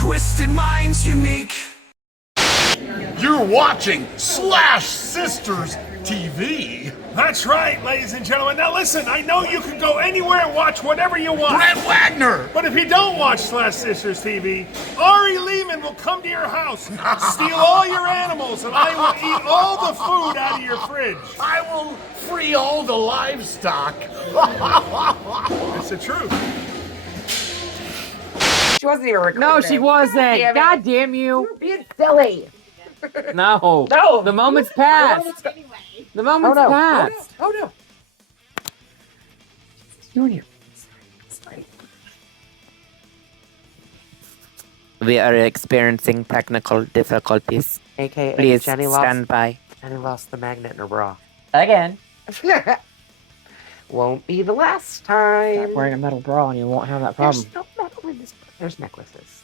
twisted minds unique. You're watching Slash Sisters TV. That's right, ladies and gentlemen. Now listen, I know you can go anywhere and watch whatever you want. Brett Wagner. But if you don't watch Slash Sisters TV, Ari Lehman will come to your house, steal all your animals, and I will eat all the food out of your fridge. I will free all the livestock. It's the truth. She wasn't even recording. No, she wasn't. God damn you. You're being silly. No. No. The moment's passed. The moment's passed. Oh no. Junior. Sorry. We are experiencing technical difficulties. AKA Please Jenny stand by. lost the magnet in her bra. Again. Won't be the last time. Stop wearing a metal bra and you won't have that problem. There's no metal in this. There's necklaces.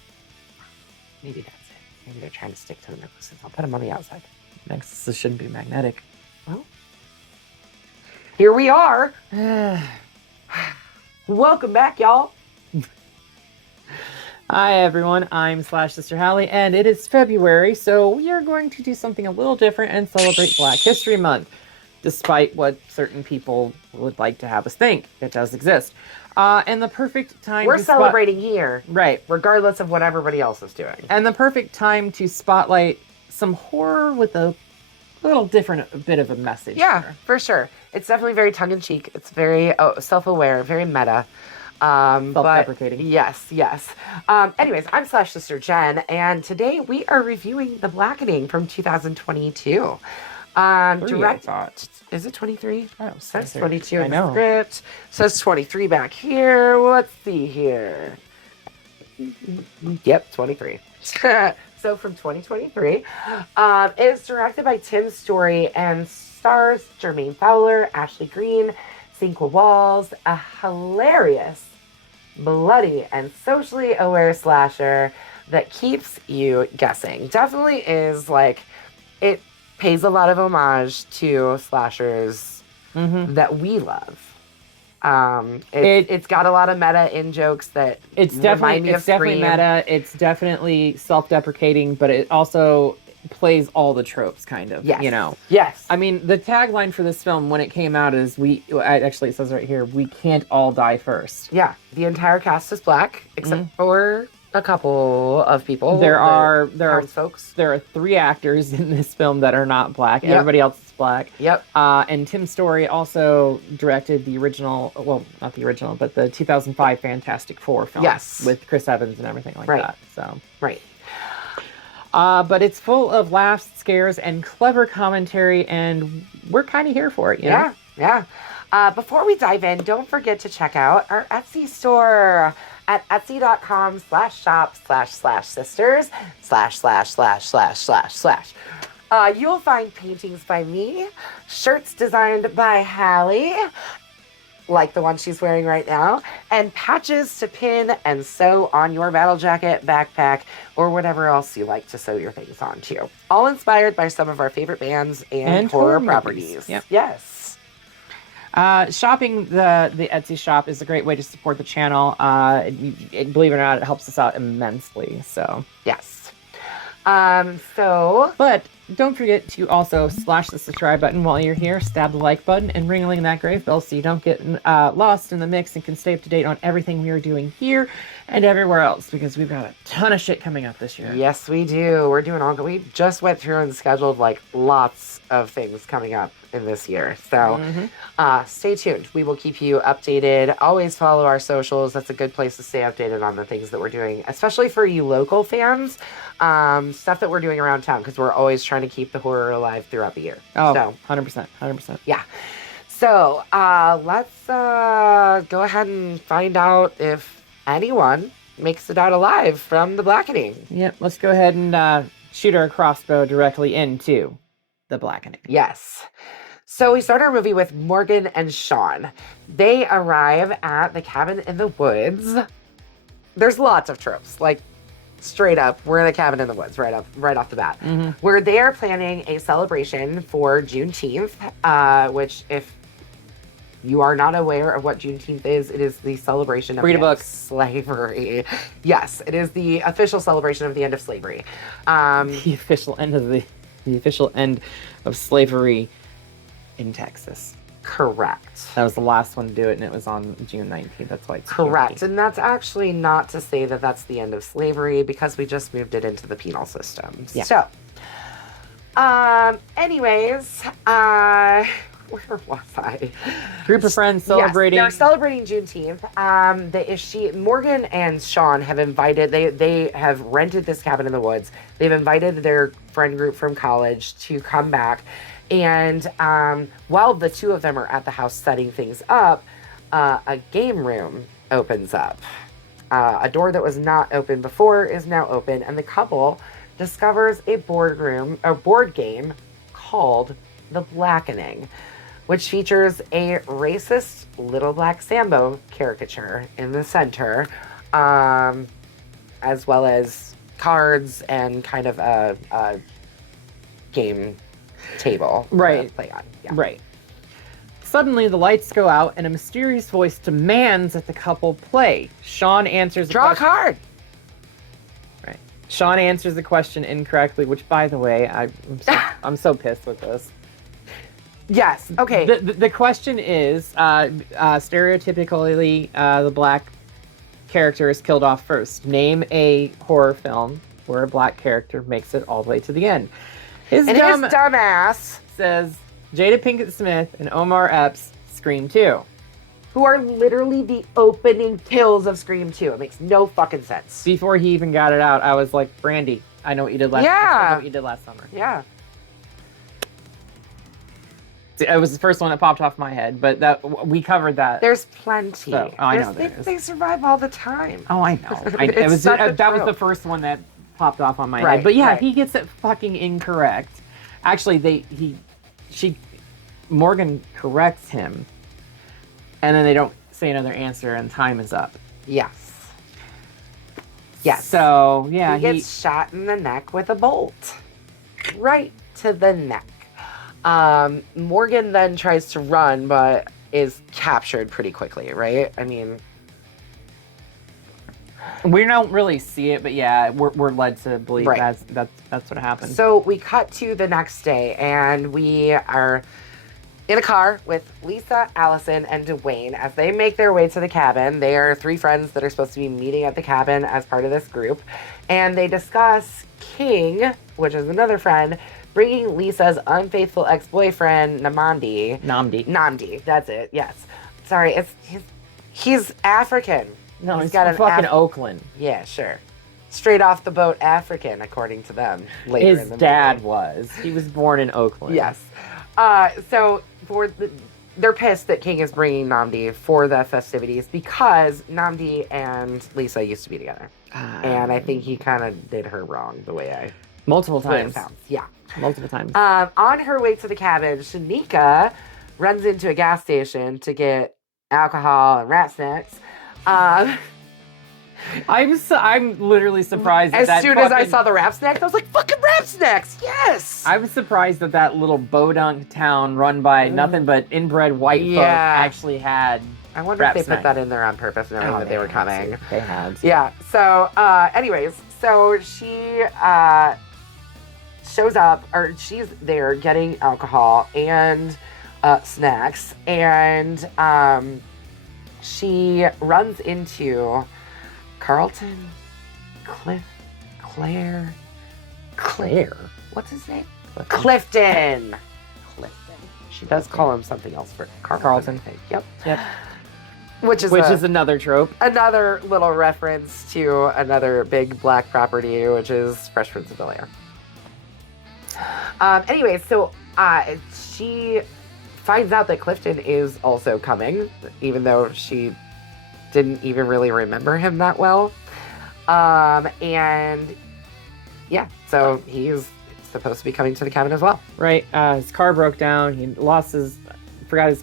Maybe that's it. Maybe they're trying to stick to the necklaces. I'll put them on the outside. Necklaces shouldn't be magnetic. Well, here we are. Welcome back, y'all. Hi everyone, I'm Slash Sister Hallie, and it is February, so we are going to do something a little different and celebrate Black History Month, despite what certain people would like to have us think. It does exist. And the perfect time We're to celebrating here, right, regardless of what everybody else is doing. and the perfect time to spotlight some horror with a little different bit of a message. Yeah, here. for sure. It's definitely very tongue-in-cheek. It's very self-aware, very meta. Self-deprecating. Yes. Anyways, I'm Slash Sister Jen, and today we are reviewing The Blackening from 2022. I thought. Is it 23? Oh, It says 23. 22 I in know. the script. Says 23 back here. Let's see here. Yep, 23. So from 2023. It's directed by Tim Story and stars Jermaine Fowler, Ashley Greene, Cinque Walls, a hilarious, bloody, and socially aware slasher that keeps you guessing. Definitely is like, it pays a lot of homage to slashers that we love. It's got a lot of meta in jokes that remind me of definitely Scream. meta. It's definitely self-deprecating, but it also plays all the tropes, kind of. Yes. You know. Yes. I mean, the tagline for this film when it came out is actually it says right here, we can't all die first. Yeah. The entire cast is black, except for a couple of people. There are folks. There are 3 actors in this film that are not black. Yep. Everybody else is black. Yep. And Tim Story also directed the original, well, not the original, but the 2005 Fantastic Four film. Yes. With Chris Evans and everything like Right. that. So. Right. But it's full of laughs, scares, and clever commentary, and we're kind of here for it, you know? Yeah. Before we dive in, don't forget to check out our Etsy store at etsy.com/shop/sisters//. You'll find paintings by me, shirts designed by Hallie, like the one she's wearing right now, and patches to pin and sew on your battle jacket, backpack, or whatever else you like to sew your things onto. All inspired by some of our favorite bands and horror movies. properties. Yep. Yes. Shopping the Etsy shop is a great way to support the channel. Believe it or not, it helps us out immensely. So Yes. but don't forget to also slash the subscribe button while you're here, stab the like button, and ring-a-ling that grave bell so you don't get lost in the mix and can stay up to date on everything we are doing here and everywhere else, because we've got a ton of shit coming up this year. Yes, we do. We're doing we just went through and scheduled like lots of things coming up in this year. So stay tuned. We will keep you updated. Always follow our socials. That's a good place to stay updated on the things that we're doing, especially for you local fans. Stuff that we're doing around town, because we're always trying to keep the horror alive throughout the year. Oh, So, 100%. yeah. So let's go ahead and find out if anyone makes it out alive from The Blackening. Yep, let's go ahead and shoot our crossbow directly into The Blackening. Yes. So we start our movie with Morgan and Sean. They arrive at the cabin in the woods. There's lots of tropes, like straight up, we're in a cabin in the woods right off the bat. Where they are planning a celebration for Juneteenth, which if you are not aware of what Juneteenth is, it is the celebration of Read a the end of book. slavery. Yes, it is the official celebration of the end of slavery. The official end of slavery in Texas. Correct. That was the last one to do it, and it was on June 19th. That's why it's Correct. Juneteenth. And that's actually not to say that that's the end of slavery, because we just moved it into the penal system. Yeah. So, anyways, where was I? Group of friends celebrating. Yes, they're celebrating Juneteenth. Morgan and Sean have invited, they have rented this cabin in the woods. They've invited their friend group from college to come back. And while the two of them are at the house setting things up, a game room opens up. A door that was not open before is now open, and the couple discovers a board game called The Blackening, which features a racist Little Black Sambo caricature in the center, as well as cards and kind of a game table Right. to play on. Yeah. Right. Suddenly, the lights go out, and a mysterious voice demands that the couple play. Sean answers the Draw a question. card. Right. Sean answers the question incorrectly, which, by the way, I'm so pissed with this. Yes. Okay. The question is, stereotypically, the black character is killed off first. Name a horror film where a black character makes it all the way to the end. His and his dumbass, says Jada Pinkett Smith and Omar Epps, Scream 2. who are literally the opening kills of Scream 2. It makes no fucking sense. Before he even got it out, I was like, Brandy, I know what you did last I know what you did last summer. Yeah. It was the first one that popped off my head, but that we covered that. There's plenty. So, I know there is. They survive all the time. Oh, I know. It's not the That was trope. the first one that popped off on my Right, head. But yeah, right. he gets it fucking incorrect. Actually, Morgan corrects him, and then they don't say another answer, and time is up. Yes. Yes. So yeah, he gets shot in the neck with a bolt. Right to the neck. Morgan then tries to run, but is captured pretty quickly, right? I mean, we don't really see it, but yeah, we're led to believe Right. that's what happened. so we cut to the next day, and we are in a car with Lisa, Allison, and Dwayne as they make their way to the cabin. They are three friends that are supposed to be meeting at the cabin as part of this group, and they discuss King, which is another friend, bringing Lisa's unfaithful ex-boyfriend, Namdi, that's it, yes. Sorry, he's African. no, he's got from an fucking Oakland. Yeah, sure. Straight off the boat African, according to them. Later His in the dad movie. he was born in Oakland. Yes. So they're pissed that King is bringing Namdi for the festivities because Namdi and Lisa used to be together. And I think he kind of did her wrong the way I multiple way it times. sounds. Yeah. Multiple times. On her way to the cabin, Shanika runs into a gas station to get alcohol and rat snacks. I'm literally surprised As that soon as I fucking- saw the rap snacks, I was like, fucking rap snacks, yes! I was surprised that little bodunk town run by nothing but inbred white folk Yeah. actually had. I wonder if rap they snacks. put that in there on purpose knowing that they were coming. They had. to. Yeah, so, anyways, so she, shows up, or she's there getting alcohol and, snacks, and, she runs into Carlton, Claire, what's his name? Clifton. She does call him something else for Carlton. I think. Yep. Yep. Which is another trope. another little reference to another big black property, which is Fresh Prince of Bel-Air. Anyway, so she finds out that Clifton is also coming, even though she didn't even really remember him that well. And yeah, so he's supposed to be coming to the cabin as well. Right. His car broke down. He forgot his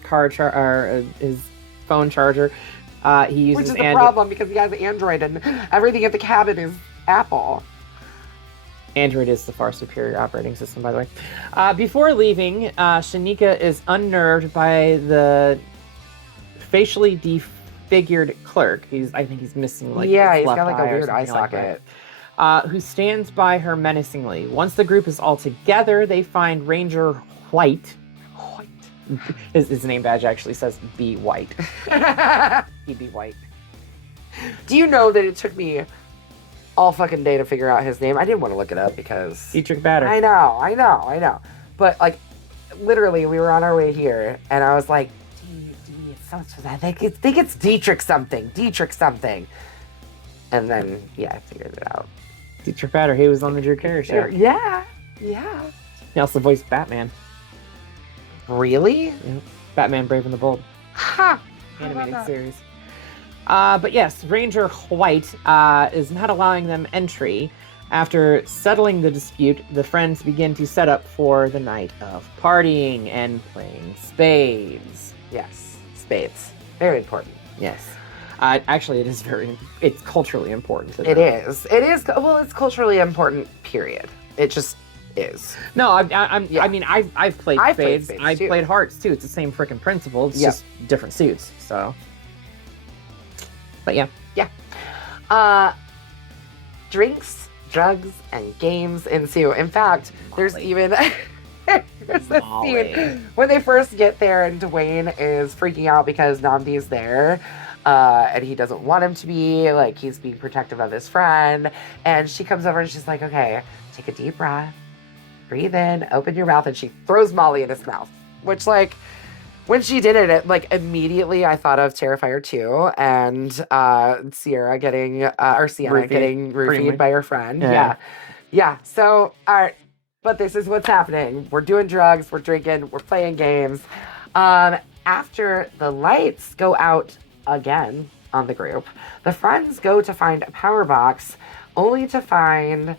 his phone charger. He uses Which is the problem because he has Android and everything at the cabin is Apple. Android is the far superior operating system, by the way. Before leaving, Shanika is unnerved by the facially defigured clerk. I think he's missing like Yeah, his he's left got like a eye or weird eye something like socket. that, who stands by her menacingly. Once the group is all together, they find Ranger White. His name badge actually says "Be White." He be white. Do you know that it took me all fucking day to figure out his name? I didn't want to look it up because Dietrich Bader. I know. But like, literally, we were on our way here, and I was like, I think it's Dietrich something. And then, yeah, I figured it out. Dietrich Bader. He was on the Drew Carey show. Yeah. He also voiced Batman. Really? Yeah. Batman: Brave and the Bold. Ha! Animated series. But yes, Ranger White is not allowing them entry. After settling the dispute, the friends begin to set up for the night of partying and playing spades. Yes, spades. Very important. Yes. Actually, it's culturally important. It is. Well, it's culturally important, period. It just is. No, I mean, I've played spades. I've too. played hearts too. It's the same freaking principle. It's just different suits. So, but yeah. Drinks, drugs, and games ensue. In fact, there's even there's a scene when they first get there and Dwayne is freaking out because Namdi's there. And he doesn't want him to be, like, he's being protective of his friend. And she comes over and she's like, okay, take a deep breath. Breathe in, open your mouth, and she throws Molly in his mouth. Which, like, when she did it, like, immediately I thought of Terrifier 2 and Sienna getting roofied by her friend. Yeah. So, all right. But this is what's happening. We're doing drugs, we're drinking, we're playing games. After the lights go out again on the group, the friends go to find a power box, only to find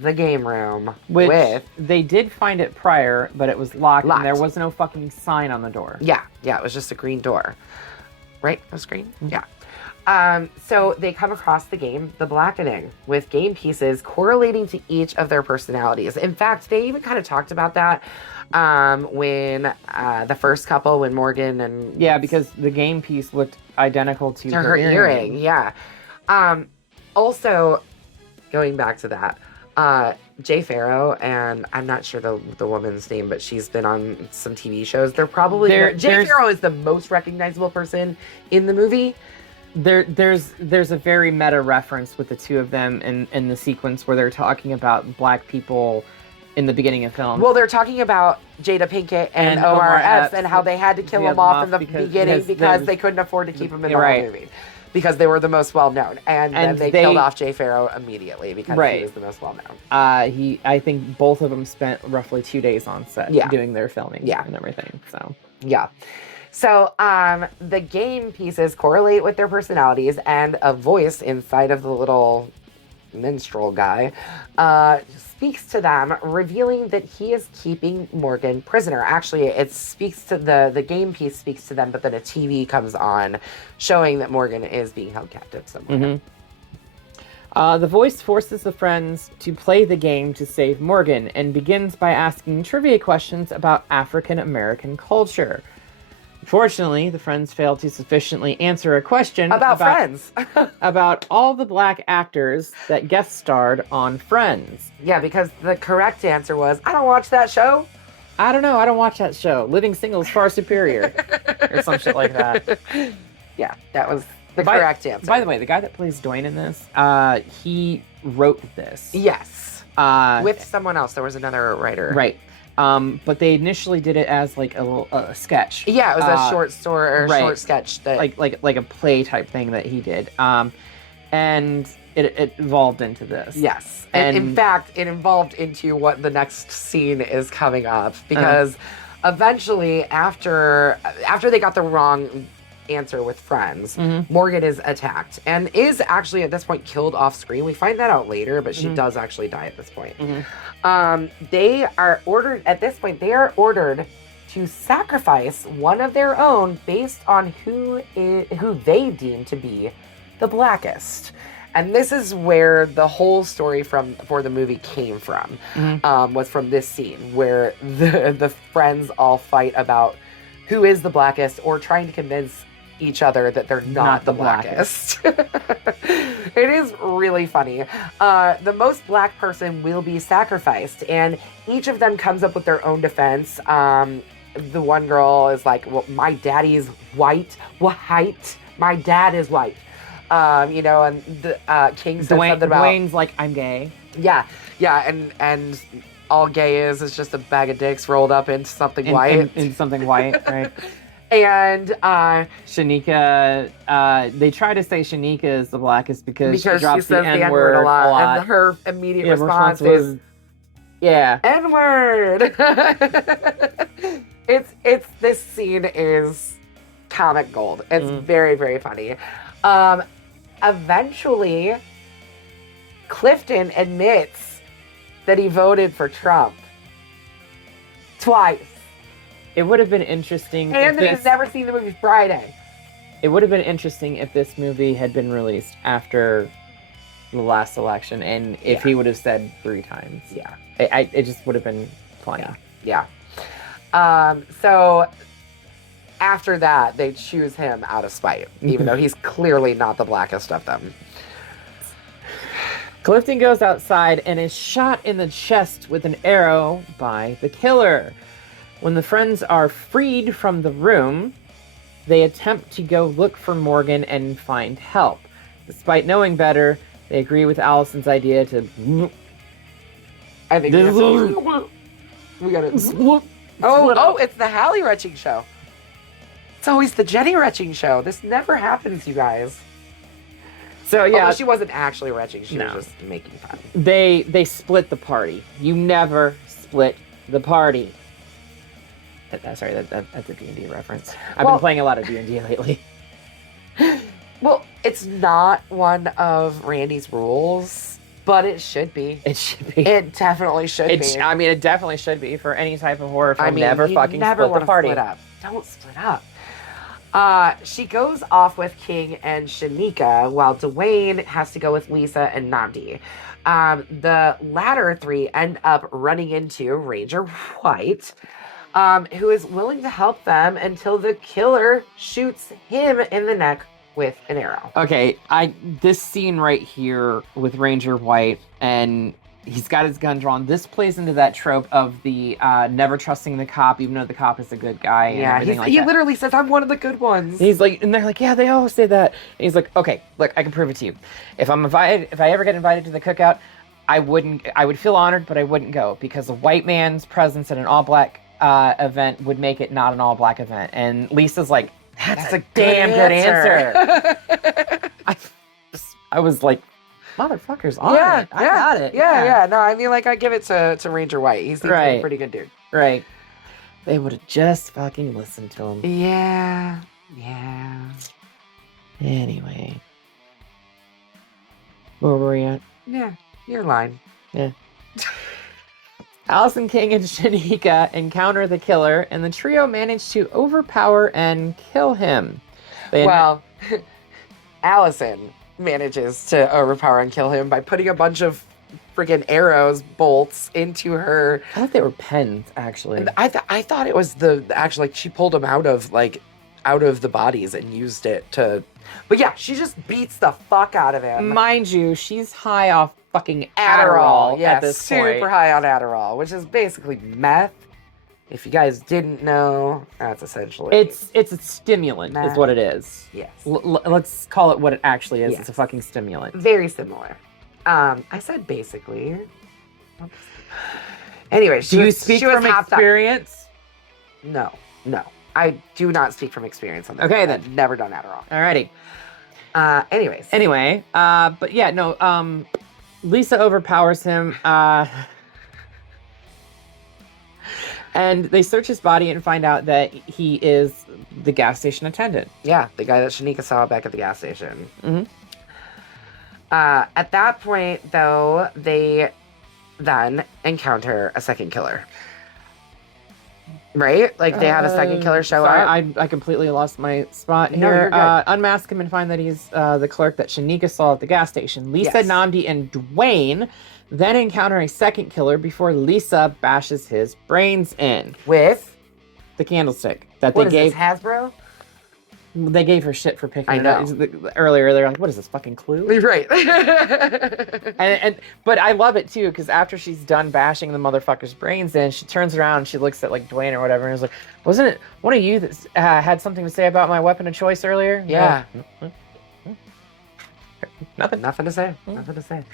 the game room with they did find it prior, but it was locked. And there was no fucking sign on the door. Yeah, it was just a green door. Right? It was green? Mm-hmm. Yeah. So they come across the game, the Blackening, with game pieces correlating to each of their personalities. In fact, they even kind of talked about that when the first couple, when Morgan and... Yeah, because the game piece looked identical to her earring. Yeah. Also, going back to that, Jay Farrow, and I'm not sure the woman's name, but she's been on some TV shows. They're probably... Jay Farrow is the most recognizable person in the movie. There's a very meta reference with the two of them in the sequence where they're talking about black people in the beginning of film. Well, they're talking about Jada Pinkett and Omar Epps and how they had to kill him off in the beginning because they couldn't afford to keep him in the whole movie. Because they were the most well-known. And then they killed off Jay Farrow immediately because he was the most well-known. I think both of them spent roughly 2 days on set doing their filming and everything. So yeah. So the game pieces correlate with their personalities, and a voice inside of the little minstrel guy speaks to them, revealing that he is keeping Morgan prisoner. Actually, it speaks to the game piece speaks to them, but then a TV comes on showing that Morgan is being held captive somewhere. Mm-hmm. The voice forces the friends to play the game to save Morgan and begins by asking trivia questions about African American culture. Unfortunately, the friends fail to sufficiently answer a question about Friends. about all the black actors that guest starred on Friends. Yeah, because the correct answer was, I don't watch that show. I don't know. I don't watch that show. Living Single is far superior. Or some shit like that. Yeah, that was the correct answer. By the way, the guy that plays Dwayne in this, he wrote this. Yes. With someone else. There was another writer. Right. But they initially did it as like a sketch. Yeah, it was a short story or short sketch that like a play type thing that he did. And it evolved into this. Yes. And in fact, it evolved into what the next scene is coming up, because eventually after they got the wrong answer with Friends, Morgan is attacked and is actually at this point killed off screen. We find that out later, but she does actually die at this point. They are ordered to sacrifice one of their own based on who they deem to be the blackest. And this is where the whole story for the movie came from, was from this scene where the friends all fight about who is the blackest, or trying to convince each other that they're not the blackest. It is really funny. The most black person will be sacrificed, and each of them comes up with their own defense. The one girl is like, well, my daddy's white. White. My dad is white. And the King says something about... Dwayne's like, I'm gay. Yeah, and all gay is just a bag of dicks rolled up into something white. In something white, right? And Shanika, they try to say Shanika is the blackest because she drops says the N-word a lot. And her immediate response is, yeah, N-word. It's this scene is comic gold. It's very, very funny. Eventually, Clifton admits that he voted for Trump twice. It would have been interesting. And that he's never seen the movie Friday. It would have been interesting if this movie had been released after the last election, and if he would have said 3 times. Yeah. It just would have been funny. Yeah. So after that, they choose him out of spite, even though he's clearly not the blackest of them. Clifton goes outside and is shot in the chest with an arrow by the killer. When the friends are freed from the room, they attempt to go look for Morgan and find help. Despite knowing better, they agree with Allison's idea to... I think we got it. Oh, it's the Hallie retching show. It's always the Jenny retching show. This never happens, you guys. So yeah, she wasn't actually retching. She was just making fun. They split the party. You never split the party. Sorry, that's a D&D reference. I've been playing a lot of D&D lately. Well, it's not one of Randy's rules, but it should be. It should be. It definitely should be. I mean, it definitely should be for any type of horror film. Never you fucking never split the party. Split up. Don't split up. She goes off with King and Shanika, while Dwayne has to go with Lisa and Namdi. The latter 3 end up running into Ranger White, who is willing to help them until the killer shoots him in the neck with an arrow. Okay, this scene right here with Ranger White, and he's got his gun drawn. This plays into that trope of the never trusting the cop, even though the cop is a good guy. And everything like he that. literally says, "I'm one of the good ones." He's like, and they're like, "Yeah, they always say that." And he's like, "Okay, look, I can prove it to you. If I ever get invited to the cookout, I would feel honored, but I wouldn't go because a white man's presence at an all-black event would make it not an all-black event." And Lisa's like, That's a damn good answer. I was like, motherfuckers on it. I got it. Yeah. No, I mean, like, I give it to Ranger White. He's a pretty good dude. Right. They would have just fucking listened to him. Yeah. Anyway. Where were we at? Yeah, your line. Yeah. Allison King and Shanika encounter the killer, and the trio manage to overpower and kill him. Allison manages to overpower and kill him by putting a bunch of freaking arrows, bolts into her. I thought they were pens, actually. I thought it was like she pulled them out of the bodies and used it to. But yeah, she just beats the fuck out of him. Mind you, she's high off fucking Adderall at this point. Super high on Adderall, which is basically meth. If you guys didn't know, that's essentially it's a stimulant, is what it is. Yes. Let's call it what it actually is. Yes. It's a fucking stimulant. Very similar. I said basically. Anyway, do you speak from experience? No. I do not speak from experience on this. Okay, then. I've never done Adderall. Alrighty. Anyway, but yeah, no, Lisa overpowers him, and they search his body and find out that he is the gas station attendant. Yeah, the guy that Shanika saw back at the gas station. Mm-hmm. At that point, though, they then encounter a second killer. Right? Like, they have a second killer show up. I completely lost my spot No, here. you're good. Unmask him and find that he's the clerk that Shanika saw at the gas station. Lisa, Yes. Namdi, and Dwayne then encounter a second killer before Lisa bashes his brains in. With The candlestick that what they is gave. this, Hasbro? They gave her shit for picking I it up. Earlier, they're like, "What is this fucking Clue?" Right. But I love it too because after she's done bashing the motherfucker's brains in, she turns around and she looks at like Dwayne or whatever and is like, "Wasn't it one of you that had something to say about my weapon of choice earlier?" Yeah. Nothing. Nothing to say. Nothing to say.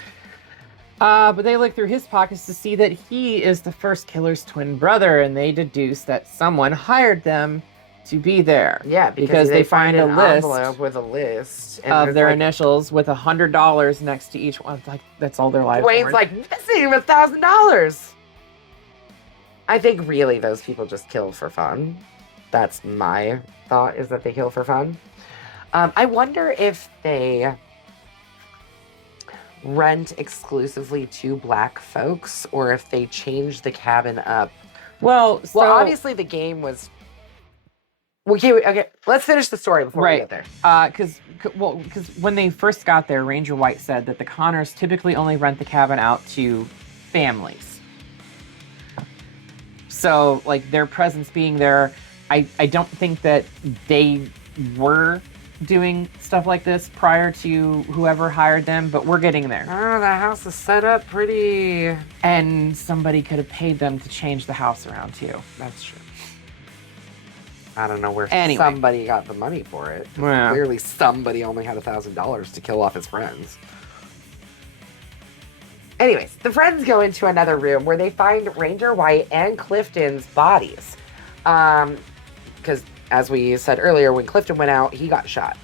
But they look through his pockets to see that he is the first killer's twin brother, and they deduce that someone hired them to be there. Yeah, because they find a an list envelope with a list of their like, initials with $100 next to each one. Like that's all their lives. Dwayne's like, missing $1,000. I think really those people just kill for fun. That's my thought, is that they kill for fun. I wonder if they rent exclusively to black folks or if they change the cabin up. Well, obviously the game was... Okay, let's finish the story before we get there. Because when they first got there, Ranger White said that the Connors typically only rent the cabin out to families. So, like, their presence being there, I don't think that they were doing stuff like this prior to whoever hired them, but we're getting there. Oh, the house is set up pretty... And somebody could have paid them to change the house around, too. That's true. I don't know where Anyway. somebody got the money for it. Yeah. Clearly somebody only had $1,000 to kill off his friends. Anyways, the friends go into another room where they find Ranger White and Clifton's bodies. Because, as we said earlier, when Clifton went out, he got shot.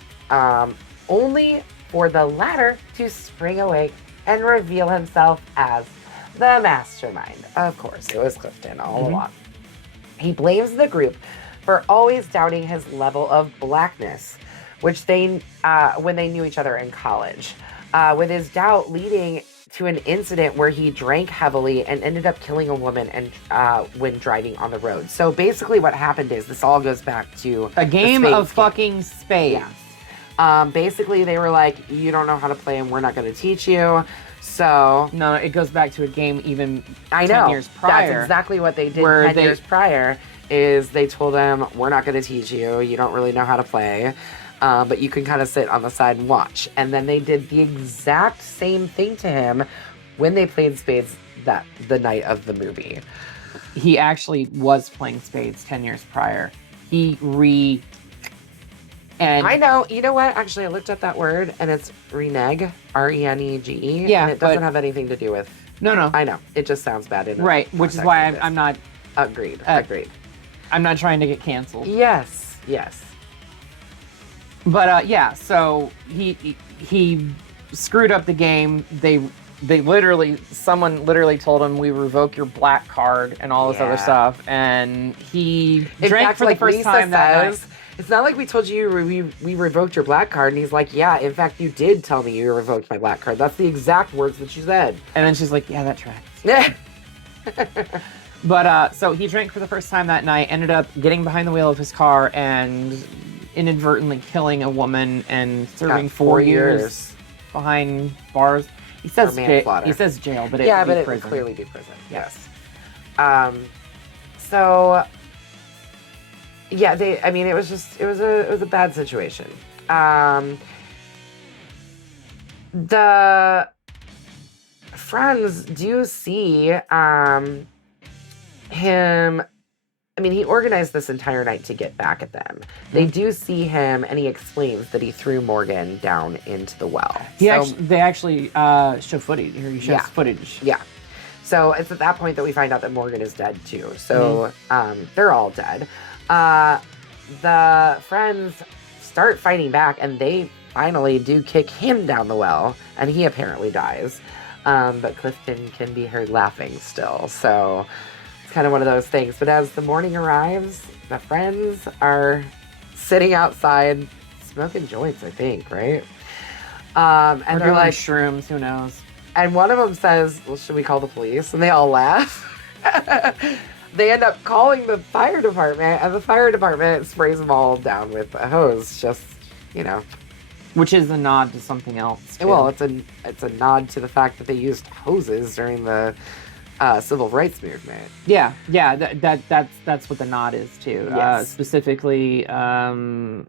Only for the latter to spring awake and reveal himself as the mastermind. Of course, it was Clifton all along. He blames the group for always doubting his level of blackness, which they, when they knew each other in college, with his doubt leading to an incident where he drank heavily and ended up killing a woman and when driving on the road. So basically what happened is, this all goes back to A game of fucking spades. Yeah. Basically they were like, you don't know how to play and we're not going to teach you. So... No, it goes back to a game even I 10 know. years prior. That's exactly what they did where 10 years prior, is they told him, we're not going to teach you. You don't really know how to play. But you can kind of sit on the side and watch. And then they did the exact same thing to him when they played spades the night of the movie. He actually was playing spades 10 years prior. And I know. You know what? Actually, I looked up that word, and it's renege, R-E-N-E-G-E. Yeah, and it doesn't but- have anything to do with... No. I know. It just sounds bad. Right, which is why I'm not... Agreed. I'm not trying to get canceled. Yes. But yeah, so he screwed up the game. Someone literally told him, we revoke your black card and all this other stuff. And he drank for the first time that night. It's not like we told you we revoked your black card. And he's like, yeah, in fact, you did tell me you revoked my black card. That's the exact words that you said. And then she's like, yeah, that tracks. Yeah. But so he drank for the first time that night, ended up getting behind the wheel of his car and inadvertently killing a woman and serving 4 years behind bars. He says manslaughter. he says jail, but but it would clearly be prison. Yes. So yeah, it was a bad situation. The friends do see him. He organized this entire night to get back at them. They do see him, and he explains that he threw Morgan down into the well. They actually show footage. He shows footage. Yeah. So it's at that point that we find out that Morgan is dead too. So they're all dead. The friends start fighting back, and they finally do kick him down the well, and he apparently dies. But Clifton can be heard laughing still. So it's kind of one of those things. But as the morning arrives, the friends are sitting outside smoking joints, I think, right? And Or they're doing like, shrooms, who knows? and one of them says, well, should we call the police? And they all laugh. They end up calling the fire department, and the fire department sprays them all down with a hose, just, Which is a nod to something else. Too. Well, it's a nod to the fact that they used hoses during the civil rights movement. Yeah, that's what the nod is too. Yes. Specifically, during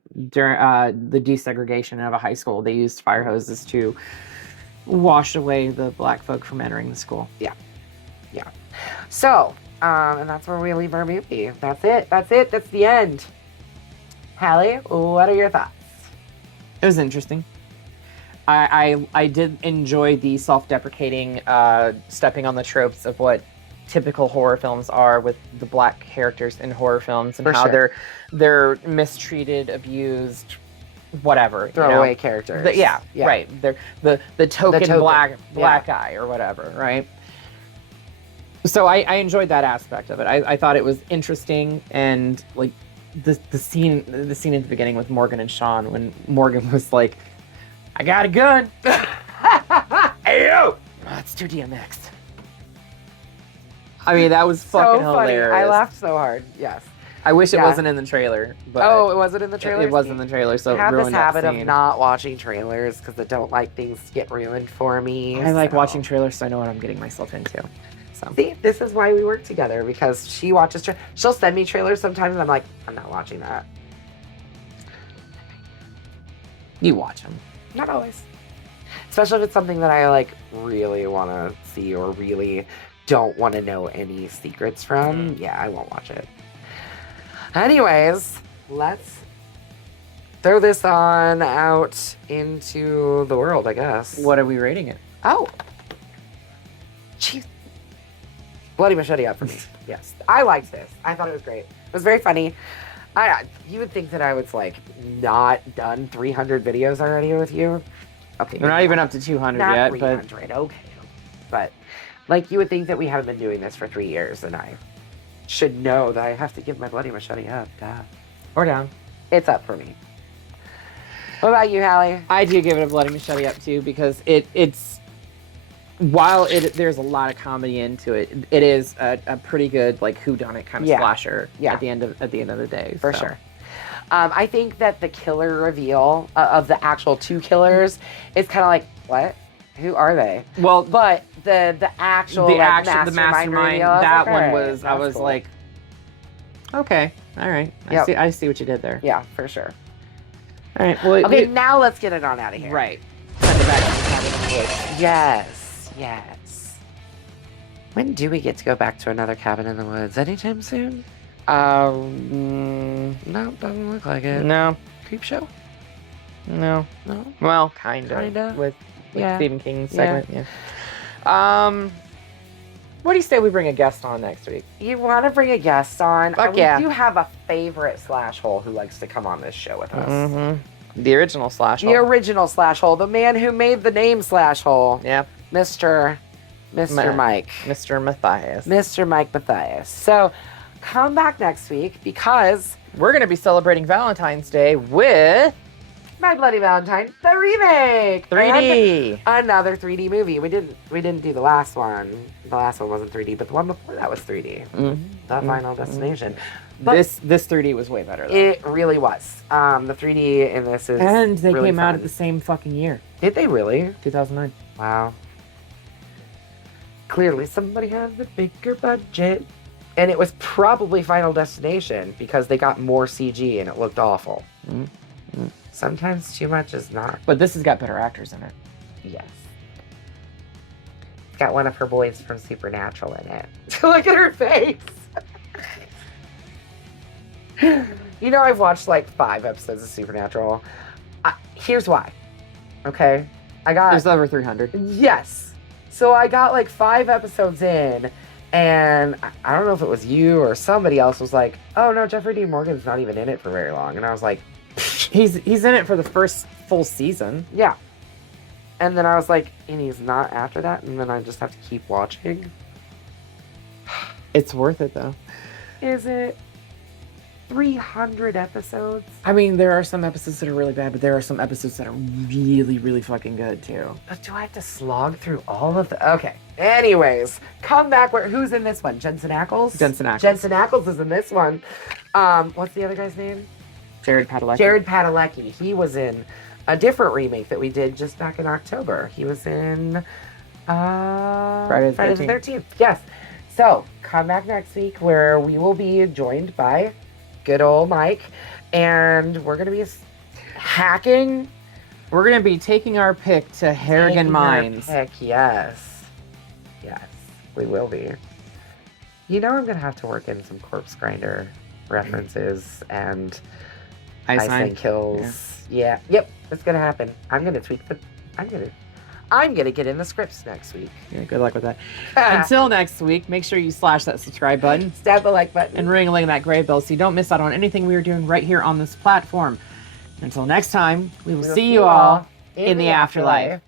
the desegregation of a high school, they used fire hoses to wash away the black folk from entering the school. Yeah. So, and that's where we leave our movie. That's it. That's the end. Hallie, what are your thoughts? It was interesting. I did enjoy the self-deprecating, stepping on the tropes of what typical horror films are with the black characters in horror films and For how sure. they're mistreated, abused, whatever. Throwaway characters. Right. They're the token, token. black guy or whatever, right? So I enjoyed that aspect of it. I thought it was interesting, and like the scene at the beginning with Morgan and Sean, when Morgan was like, I got a gun. Hey, yo! Let's do DMX. I mean, that was fucking hilarious. I laughed so hard. Yes. I wish it Yeah. wasn't in the trailer. But It wasn't in the trailer? It was in the trailer, so I have it this ruined that habit of scene. not watching trailers because I don't like things to get ruined for me. I like so. watching trailers, so I know what I'm getting myself into. So See, this is why we work together, because she watches she'll send me trailers sometimes and I'm like, I'm not watching that. you watch them. Not always. Especially if it's something that I like really want to see or really don't want to know any secrets from. Yeah, I won't watch it. Anyways, let's throw this on out into the world, I guess. What are we rating it? Oh. Jeez. Bloody machete up for me. Yes. I liked this. I thought it was great. It was very funny. You would think that I was like not done 300 videos already with you. Okay. We're not even up to 200 not yet, 300. Okay. But like you would think that we haven't been doing this for 3 years, and I should know that I have to give my bloody machete up. Duh. or down. It's up for me. What about you, Hallie? I do give it a bloody machete up too, because it's while there's a lot of comedy into it, it is a pretty good like whodunit kind of slasher. Yeah. At the end of the day, For so. sure. I think that the killer reveal of the actual two killers is kind of like, what? Who are they? Well, But the actual the mastermind reveal, I that like, one alright, was I that's was cool. like, okay, all right, Yep. I see what you did there. Yeah, for sure. All right, well, Okay, now let's get it on out of here. right. Send it back to the cabin in the woods. Yes. When do we get to go back to another cabin in the woods? Anytime soon? No, doesn't look like it. No, Creep show? no, No? well, kind of Kinda. with Yeah. Stephen King's segment. Yeah. What do you say we bring a guest on next week? You want to bring a guest on? Fuck yeah. We do have a favorite slash hole who likes to come on this show with us. Mm-hmm. The original slash. The original slash hole, the man who made the name slash hole, Yeah, Mr. Mike. Mr. Matthias. Mr. Mike Matthias. So come back next week because We're gonna be celebrating Valentine's Day with My Bloody Valentine, the remake, 3D. And another 3D movie. We didn't do the last one. The last one wasn't 3D, but the one before that was 3D. The Final Destination. But This 3D was way better though. it really was. The 3D in this is And they really came out fun. at the same fucking year, Did they really? 2009. Wow. Clearly somebody had the bigger budget. And it was probably Final Destination because they got more CG and it looked awful. Sometimes too much is not. But this has got better actors in it. Yes. It's got one of her boys from Supernatural in it. Look at her face. You know, I've watched like 5 episodes of Supernatural. Here's why. Okay? There's over 300. Yes. So I got like 5 episodes in, and I don't know if it was you or somebody else was like, oh no, Jeffrey Dean Morgan's not even in it for very long. And I was like, He's in it for the first full season. yeah. And then I was like, and he's not after that? And then I just have to keep watching? It's worth it though. Is it 300 episodes? I mean, there are some episodes that are really bad, but there are some episodes that are really, really fucking good too. But do I have to slog through all of the... Okay. Anyways, come back. Who's in this one? Jensen Ackles? Jensen Ackles. Jensen Ackles is in this one. What's the other guy's name? Jared Padalecki. Jared Padalecki. He was in a different remake that we did just back in October. He was in Friday the Friday the 13th. Yes. So come back next week where we will be joined by good old Mike, and we're going to be hacking. We're going to be taking our pick to Harrigan Mines. Yes. Yes, we will be. You know, I'm going to have to work in some Corpse Grinder references and Iceland Kills. Yeah. Yep. It's going to happen. I'm going to tweak the... I'm going to get in the scripts next week. Yeah, good luck with that. Until next week, make sure you slash that subscribe button. Stab the like button. And ring-a-ling that gray bell so you don't miss out on anything we are doing right here on this platform. Until next time, we will see you all in the afterlife.